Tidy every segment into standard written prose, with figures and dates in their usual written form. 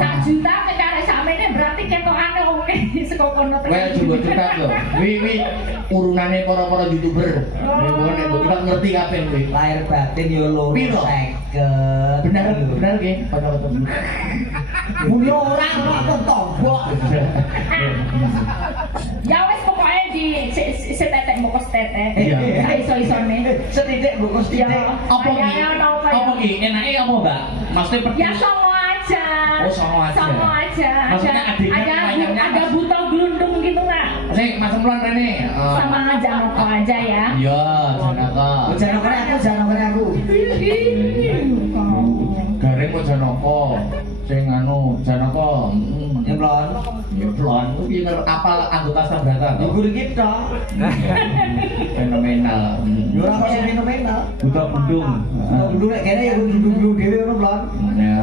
1 juta nek samene berarti ketokane oke saka kono. Kowe juga cepat yo. Wi urunane para YouTuber. Nek mbok ngerti kabeh kuwi. Lahir batin yo loro 50. Bener nggih, foto-foto. Punya orang apa tombok. Ya wis pokoke di setetek mbokos tetek. Iya. Iso-isone. Setitik bungkus titik. Apa ki? Apa ki? Enake apa, Mbak? Maksudnya Ya songo aja. Oh, songo aja. Songo aja. Maksudnya ada buto glundung gitu nggak? Sing macam lan rene. Sama Janoko aja ya. Iya, Janaka. Jangan aku. Garing kok Janaka. Sing anu Janaka. Nyeblon. Nyeblon kuwi kapal anggota Sambrata. Ya guru kita. Fenomenal. Yo ora kok fenomenal. Buta bendung. Buta bendung nek kene ya bendung dhewe ngono blon. Ya.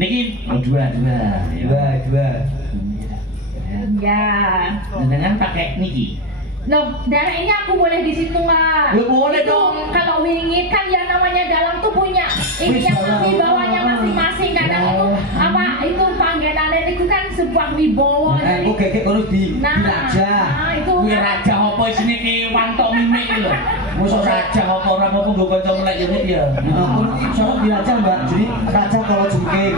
Niki dua. Dua. Ya. Dengan pakai niki. Loh, darah ini aku boleh di situ nggak? Ya, boleh Itu, dong. Kalau wingit kan ya namanya dalam tuh punya ininya wibawanya masing-masing. Kadang itu apa itu panggilannya itu kan sebuah wibawa. Aku gegek harus di raja. itu Kuwi raja apa isine ki wantok mimik iki lho. Musuh raja apa ora apa nggo kanca melek ya ya. Aku iso di raja, Mbak. Jadi raja kalau jengking.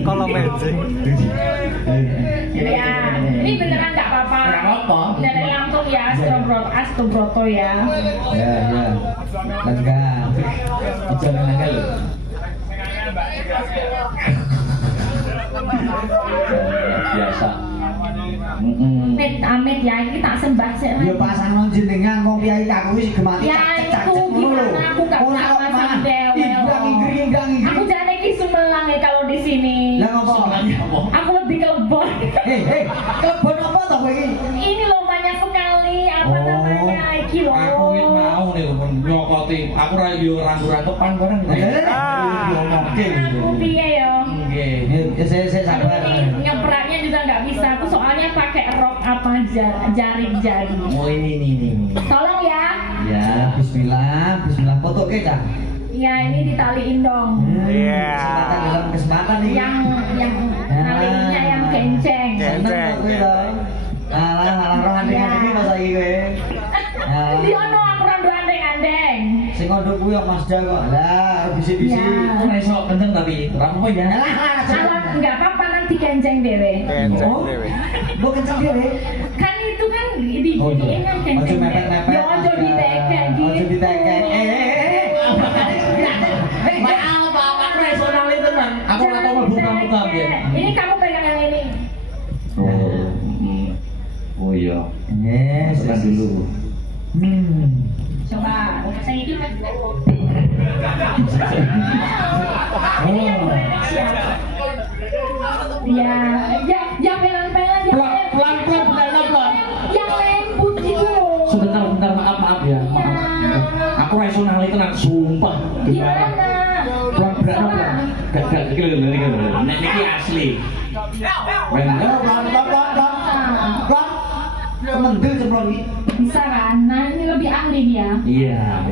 Kalau menjing. Ya, ini beneran nggak apa-apa. Nggak apa-apa. Dari langsung ya, Astro Broto ya. Ya. Enggak. Aja nanggal lho. Biasa. Amit ya, ini tak sembah sih. Ya pasang nang jenengan wong kiai aku wis gemati Ya itu gimana aku nggak bisa pasang Inggrang. Aku jane ki sumelang ya kalau di sini. Lah ngopo? Aku lebih ke lebon. Hei, kebon apa to kowe iki? Ini loh banyak sekali apa namanya iki loh. Aku wis mau nih nyokoti. Aku ra yo ranggu-rangkepan bareng. Diomongke lho. Piye yo? Nggih. Ya saya sabar. Nyepraknya juga nggak bisa. Aku soalnya pakai rok apa jaring jari. Oh ini. Tolong ya. Ya, bismillah. Foto ke Cak? Ya ini ditaliin dong. Kesempatan nih. Yang talinya yang kenceng. Seneng kok kowe to. Alah roh andeng iki pas iki kowe. Di ono aku rondo andeng-andeng. Sing ngono kuwi kok Mazda kok. Lah, bisi-bisi. Ya. Ora iso kenceng tapi ora apa ya. Kalau nggak apa-apa nanti kenceng dewe. Mbok kenceng dhewe. Kan itu kan di Oh, iya. ini kan kenceng. Ojo mepet-mepet. Ya ojo ditekek gitu. Ojo ditekek. Maaf, aku rasional itu tenan. Aku ora tau mlebu pramuka biyen. Ini kamu pegang yang ini. Oh iya. Tekan dulu. Coba, saya ini kan. Ya pelan-pelan ya. Pelan. Yang lembut itu. Sebentar, maaf ya. Aku rasional itu tenan, sumpah. Gimana? Pelan. Gak iki lho. Nek niki asli. Pelan. Kemendel ceplok iki. Bisa kan? Nah ini lebih ahli dia. Iya.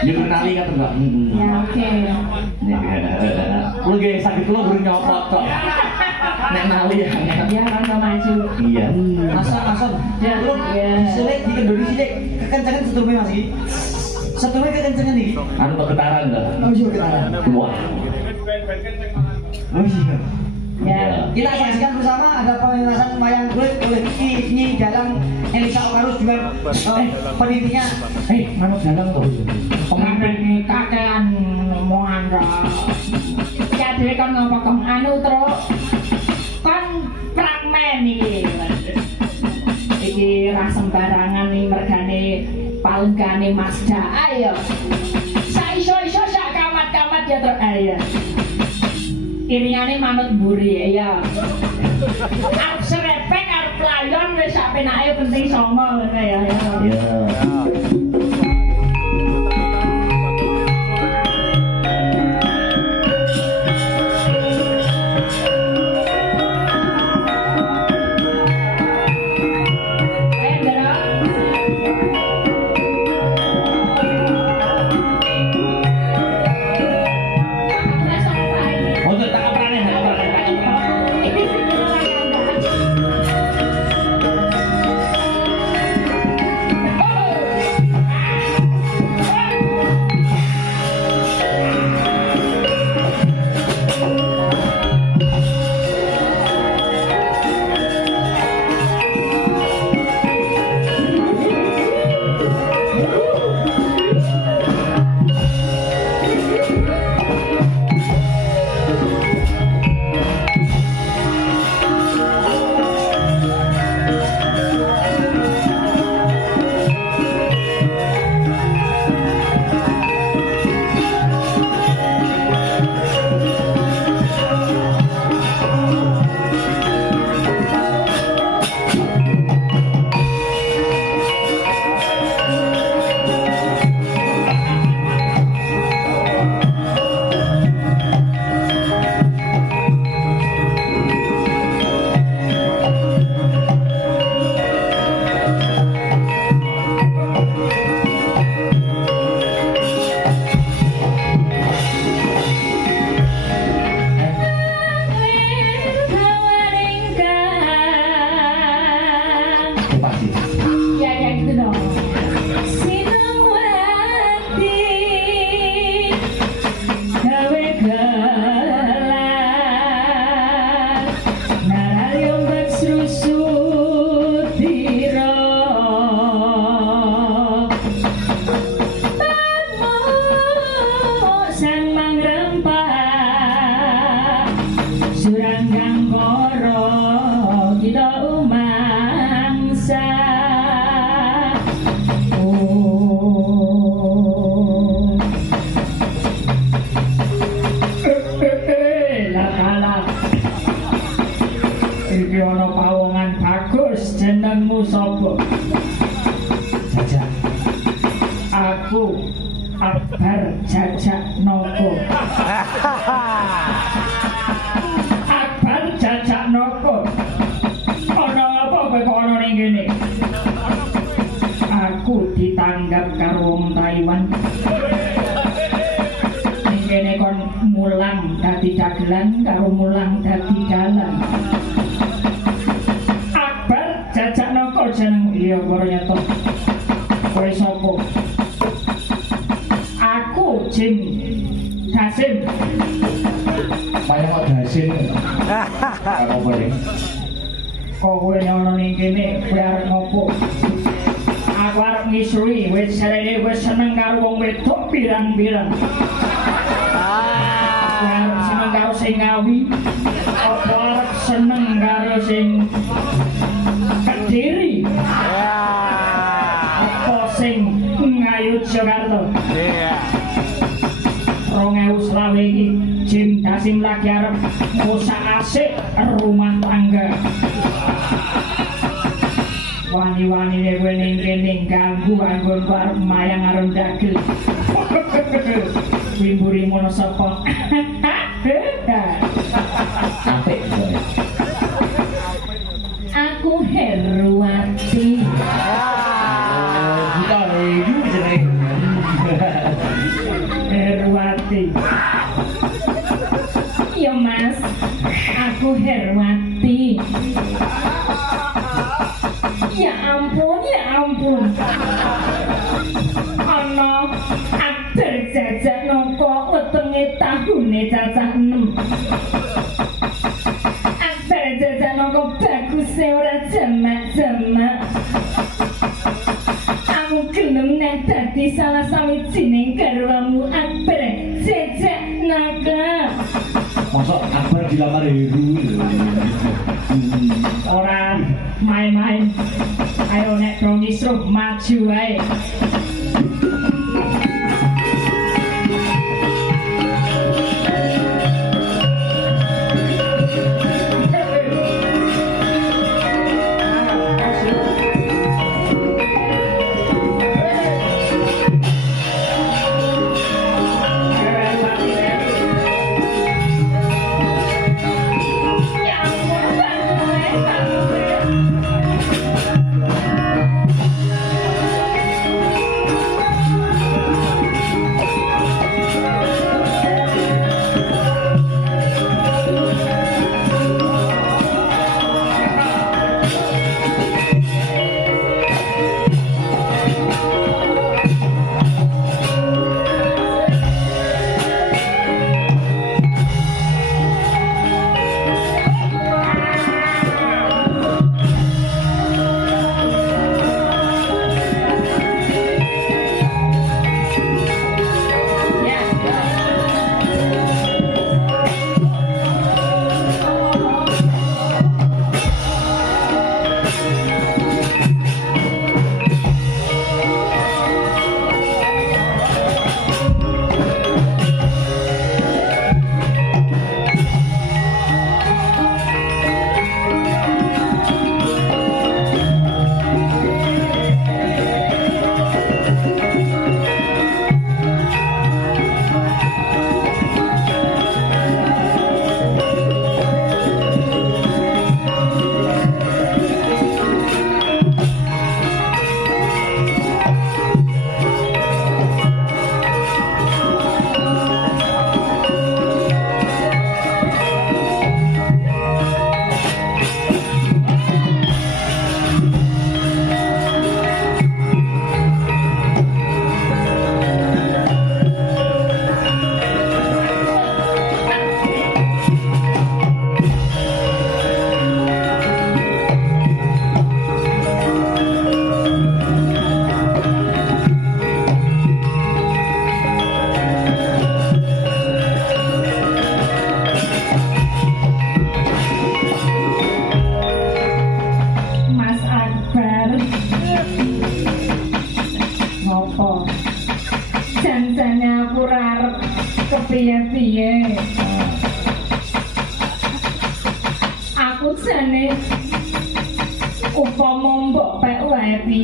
Ya kenali kan enggak? Ya oke. Lu ge sakit lu buru nyopot kok. Nek nali ya. Ya kan maju. Iya. Asal. Ya. Diselet dikendori sithik. Kekencengan setume Mas iki. Setume kekencengan iki. Anu kegetaran enggak? Oh iya getaran. Wah. Oh iya. Ya. Kita saksikan bersama ada pementasan wayang kulit oleh Nyi Dalang Elisa Okarus dengan penitinya. Manuk dalang kok. Pemimpin kakean Mohandra. Ya dhewe kon ngomong anu terus kon fragmen iki. Iki ra sembarangan nih mergane palenggane Mazda. Ayo. Saiso-iso sak kamat-kamat ya terus ayo. Iringane manut mburi ya. Arep serepek arep layon wis sak penake penting songo ngono ya. Iya. Suranggang koro kita umangsa iki ana pawongan bagus jenengmu sapa? Jajak. Aku Akbar Jajak Noko. Akbar Jajak Noko. Ana apa kowe kok ana ning kene? Aku ditanggap karo wong Taiwan. Ning kene kon mulang dadi dagelan karo mulang dadi dalan. Jajak Noko jeneng iya karo nyetok. Kowe sapa? Aku Jim Dasim. Payah kok dasin. Apa boleh? Kok kowe ana ning kene kowe arep ngopo? Aku arep ngisui wis sarene wis seneng karo wong wedok pirang-pirang. Kowe arep seneng karo sing ngawi. Apa arep seneng karo sing Kediri. Apa sing Ngayut Jakarta. 2020 iki Jim Dasim lagi arep ngosak asik rumah tangga. Wani-wanine kowe ning kene ganggu anggon arep mayang arep dagel. Wimburi mono sapa? Apik. Aku Herwati. Kita iki jeneng Herwati. Iya Mas, aku Herwati. Ya ampun. Ana Akbar Jajak Noko wetenge tahune cacah 6. Akbar Jajak Noko bagus ora jamak-jamak. Aku gelem nek dadi salah sawijining garwamu Akbar Jajak Noko. Mosok Akbar dilamar Heru. Ora main-main. Ayo nek promisruh maju wae.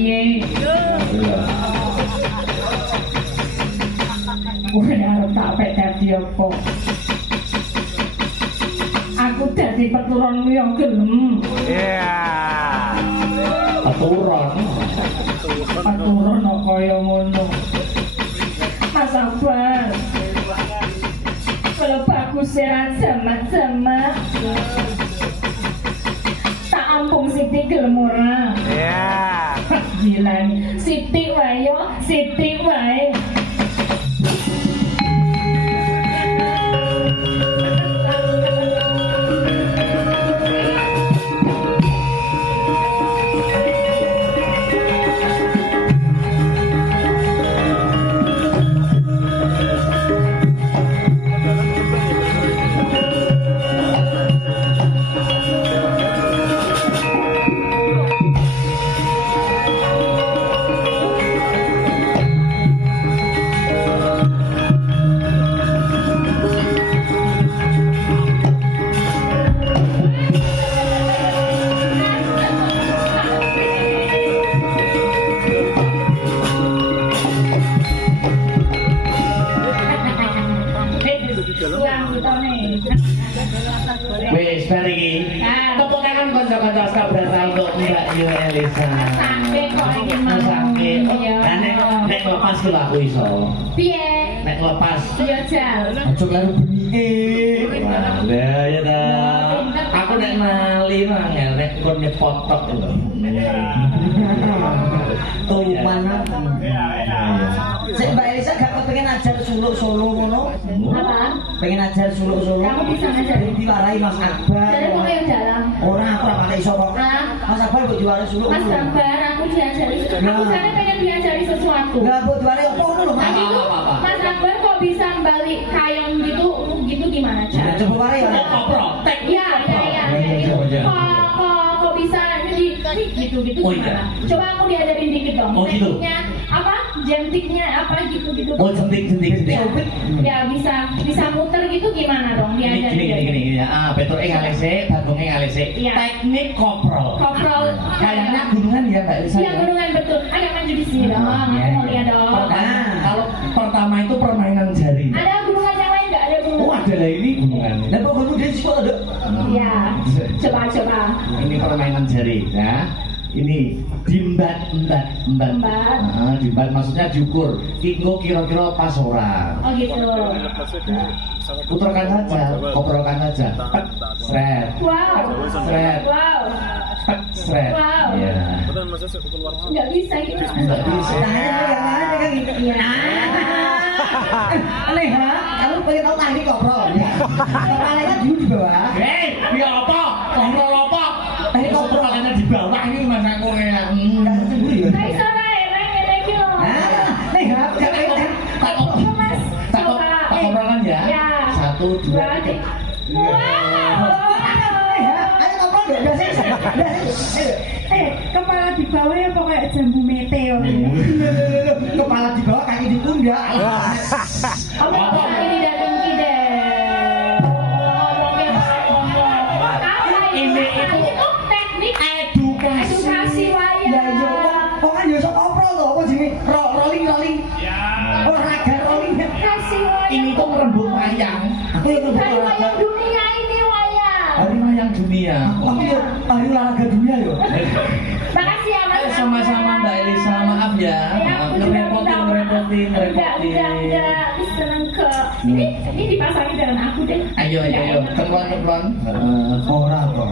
piye? Kowe arep tak pek dadi apa? Aku dadi peturonmu yang gelem. Peturon. Peturon kaya ngono. Mas Akbar. Kalau bagus serat sama-sama. Tak ampung Siti gelem ora. Gila nih. Siti wae yo, Siti wae. Wis bar iki. Tepuk tangan kanca-kanca Skabrata untuk Mbak Yu Elisa. Sampai kok iki mau. Sampai. Lah nek lepas ku lho aku iso. Piye? Nek lepas. Ya jal. Aja karo benike. Wah, ya ta. Aku nek nali mangel nek kon nyepotok lho. Tuman. Sik Mbak Elisa gak kepengin ajar suluk solo ngono? Apa? Pengen ajar suluk solo. Kamu bisa ngajarin? Diwarai Mas Akbar. Jadi kok ayo dalam. Ora aku ora pati iso kok. Ah. Mas Akbar mbok diwarai suluk. Mas ngono. Akbar, aku diajari. Aku sana pengen diajari sesuatu. Enggak mbok diwarai opo ngono lho, Mas. Tadi tuh Mas Akbar kok bisa balik kayang gitu gimana cara? Coba warai ya. Koprotek. Iya. Kok bisa gitu Oh, iya. gimana? Coba aku diajarin dikit dong. Oh, gitu. Tekniknya apa? Jentiknya apa gitu. Oh, jentik. Ya bisa muter gitu gimana dong diajarin. Gini. Ah, Petur ngalese, Bagong ngalese. Iya. Teknik koprol. Koprol. Kayaknya gunungan ya Mbak Elisa. Iya gunungan betul. Agak maju di sini dong. Aku mau lihat dong. Kalau pertama itu permainan jari. Ada gunungan yang lain nggak? Ada Oh, gunungan. ada lah ini gunungan. Lah kok kudu di sekolah, Dok? Iya. Coba. Ini permainan jari ya. Ini dimbat. Nah, dimbat maksudnya diukur. Tinggo kira-kira pas ora. Oh gitu. Putarkan saja, koprolkan saja. Tek, sret, Wow. sret, Wow. tek, sret. Wow. Iya. Nggak bisa gitu. Nggak bisa. Nah, ini kan gitu. Iya. Aneh, ha? Kamu pengen tahu teknik koprol? Kepalanya dulu di bawah. Hei, ya apa? Koprol apa? Teknik koprol. Kepalanya di bawah ini mas aku ya. Enggak sendiri ya. Nggak bisa ngene iki loh. Nah, nih, ha? Gak pengen Tak Coba, Mas. tak Coba. koprolkan ya. Ya. 1, 2, 3. Wow. Ayo koprol dong, biasa. Kepala di bawah ya pokoknya jambu meteo. Kepala di bawah, kaki di pundak. Kamu ini datang kide. Ini itu teknik edukasi. wayang. Ya yo, kok kan yo sok koprol to, apa jenenge? Rolling. Olahraga rolling. Edukasi wayang. Ini tuh ngerembuk wayang. Aku yang ngerti Dari olahraga. wayang dunia ini wayang. Hari wayang dunia. Aku yo ahli olahraga dunia yo. Makasih ya Mas. Sama-sama Mbak Elisa, maaf ya. Aku juga Ngerepotin. Enggak, seneng ke. Ini dipasangin dengan aku deh. Ayo. Keplon. Ora kok.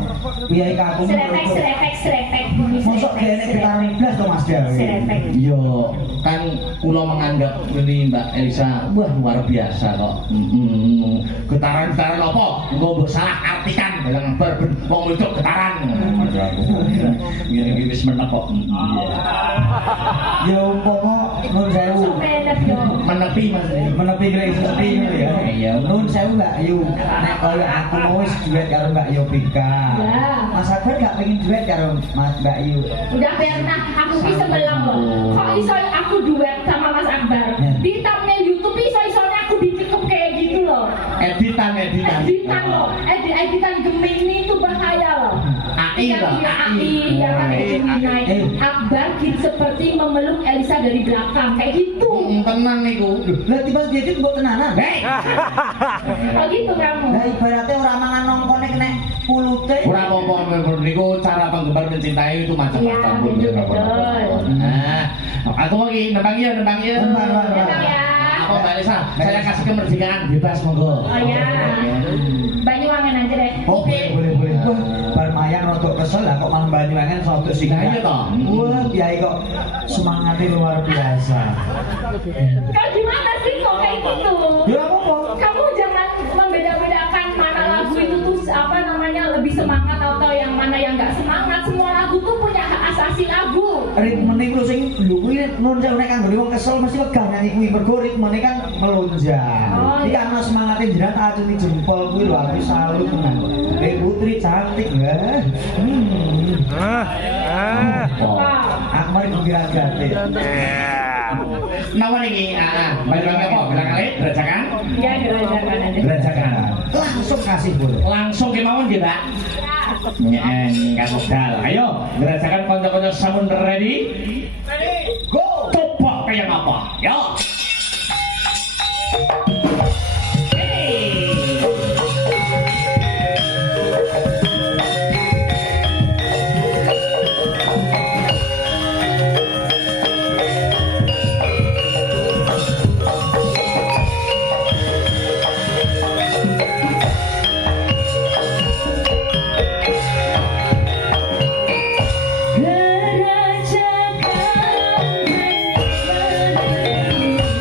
Piye kaku. Serepek. Mosok kene getaran blas to Mas Dewi. Serepek. Yo, kan kula menganggap ini Mbak Elisa wah luar biasa kok. Getaran apa? Engko mbok salah artikan dalam berben wong wedok getaran. Ngene wis menep kok. Ya umpama nun sewu. Menep yo. Menepi Mas. Menepi kira iso sepi ngono ya. Iya. Nun sewu Mbak Yu. Nek koyo aku mau wis duet karo Mbak Yu Bika. Ya. Mas Akbar gak pengen duet karo Mas Mbak Yu. Udah pernah aku bisa belang loh. Kok iso aku duet sama Mas Akbar? Di thumbnail YouTube iso-isonya aku dicekup kayak gitu loh. Editan. Editan loh. Editan Gemini itu bahaya loh. AI Yang lah. punya AI, yang pakai Gemini. Akbar gitu seperti memeluk Elisa dari belakang, kayak gitu. Tenang niku. Lah tiba dia itu buat tenanan. Hei, Oh gitu kamu. Lah ibaratnya orang mangan nongkone kena kulute. ora apa-apa niku cara penggemar mencintai itu macam-macam. Iya, betul. Nah, aku lagi nembang ya. Nembang, Nembang ya. Apa Mbak Elisa? Saya kasih kemerdekaan bebas monggo. Oh ya. Banyuwangen aja deh. Oke. Boleh. Wah, bar mayang rodok kesel lah kok malah Banyuwangen rodok sing. Nah, iya toh. Wah, kiai kok semangatnya luar biasa. Kau gimana sih kok kayak gitu? Ya apa? Kamu jangan membeda-bedakan mana lagu itu tuh apa namanya lebih semangat atau yang mana yang nggak semangat. Semua lagu tuh punya hak asasi lagu. Ritmene ku sing lho kuwi nun nek nek kanggo wong kesel mesti wegah nyanyi kuwi mergo ritmene kan melonjak. Oh, Iki ana semangate jiran acungi jempol kuwi lho aku salut tenan. Putri cantik ya. Wow. Aku mari gembiragate. Nama niki, Banyuwangen apa? Bilang kali, berajakan? Ya gerajakan aja. Berajakan. Langsung kasih boleh. Langsung kemauan kita. Nggak modal. Ayo, berajakan konco-konco samun ready. Go! Coba kayak apa? Yo. Gerajakan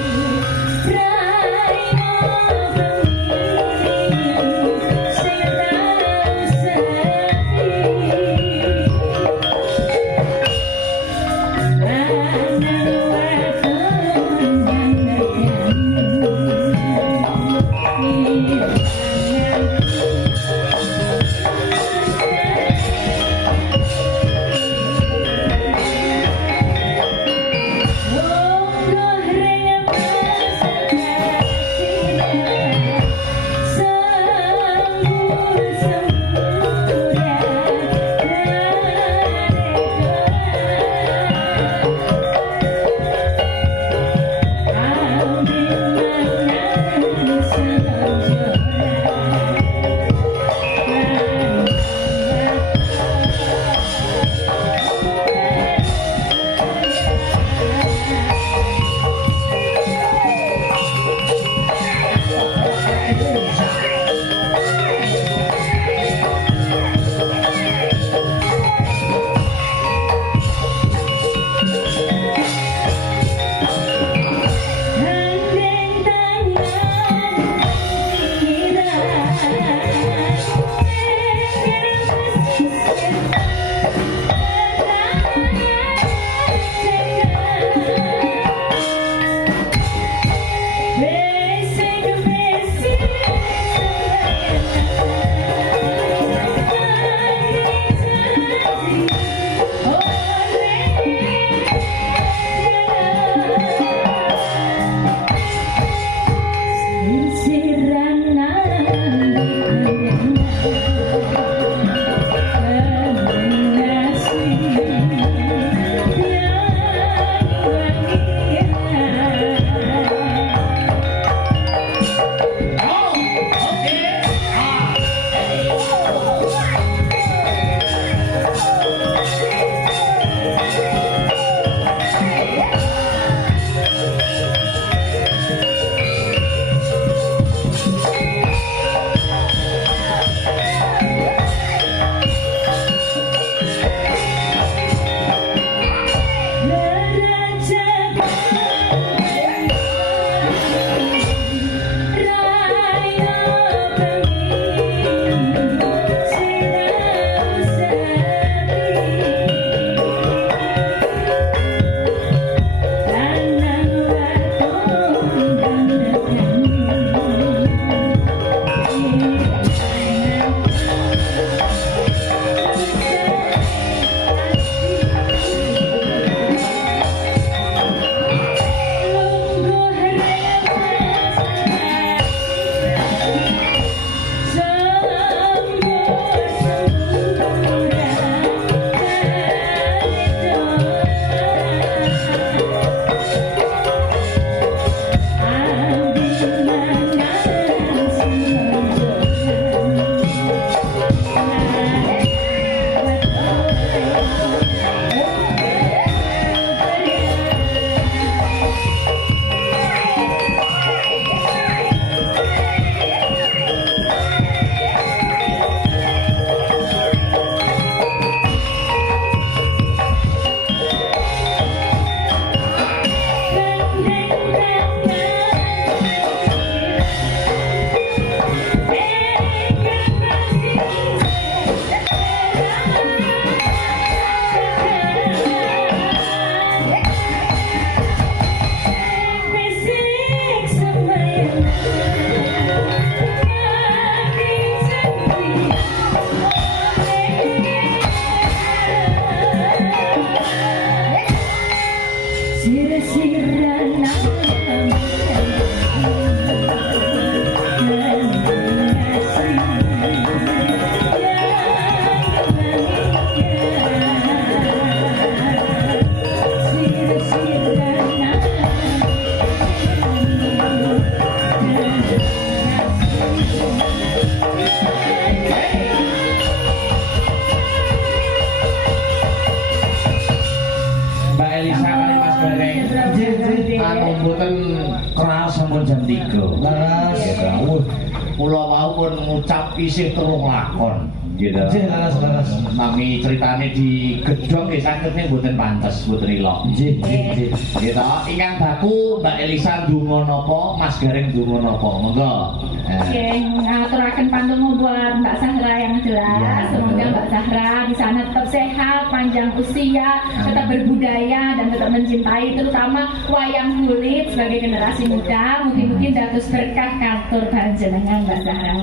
Mbak Elisa kali Mas Gareng anu mboten keras sampun jam 3. Leres. Gitu. Kula mau pun ngucap isih terus lakon. Gitu. Leres. Nami ceritane di gedhong nggih saged ning mboten pantes, mboten ilok. Nggih. Gitu. Ingkang baku Mbak Elisa ndonga napa, Mas Gareng ndonga napa? Monggo. Oke, ngaturaken pantun buat Mbak Sahra yang jelas. Ya, Semoga betul. Mbak Sahra di sana tetap sehat, panjang usia, tetap berbudaya dan tetap mencintai terutama wayang kulit sebagai generasi muda. Mungkin dados berkah kantor panjenengan Mbak Sahra.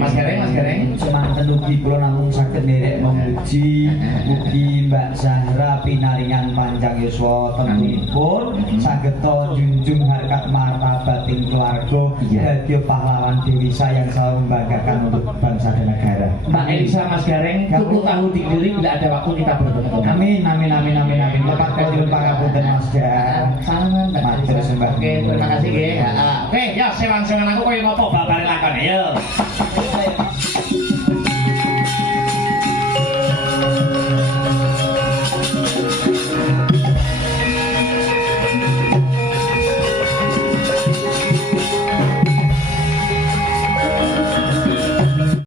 Mas Gareng. Semanten ugi kula namung saged nderek memuji mugi Mbak Zahra pinaringan panjang yuswa tentunipun saged junjung harkat martabating keluarga dadi pahlawan dewisa yang selalu membanggakan untuk bangsa dan negara. Mbak Elisa, Mas Gareng, tuku tahu dikiri bila ada waktu kita bertemu. Amin. Lepas kajun pangapunten Mas Gar. Salaman Mbak Matur Elisa. sembah. Oke, terima kasih nggih. Oke, ya sewan-sewan aku koyo ngopo babare lakon. Ayo.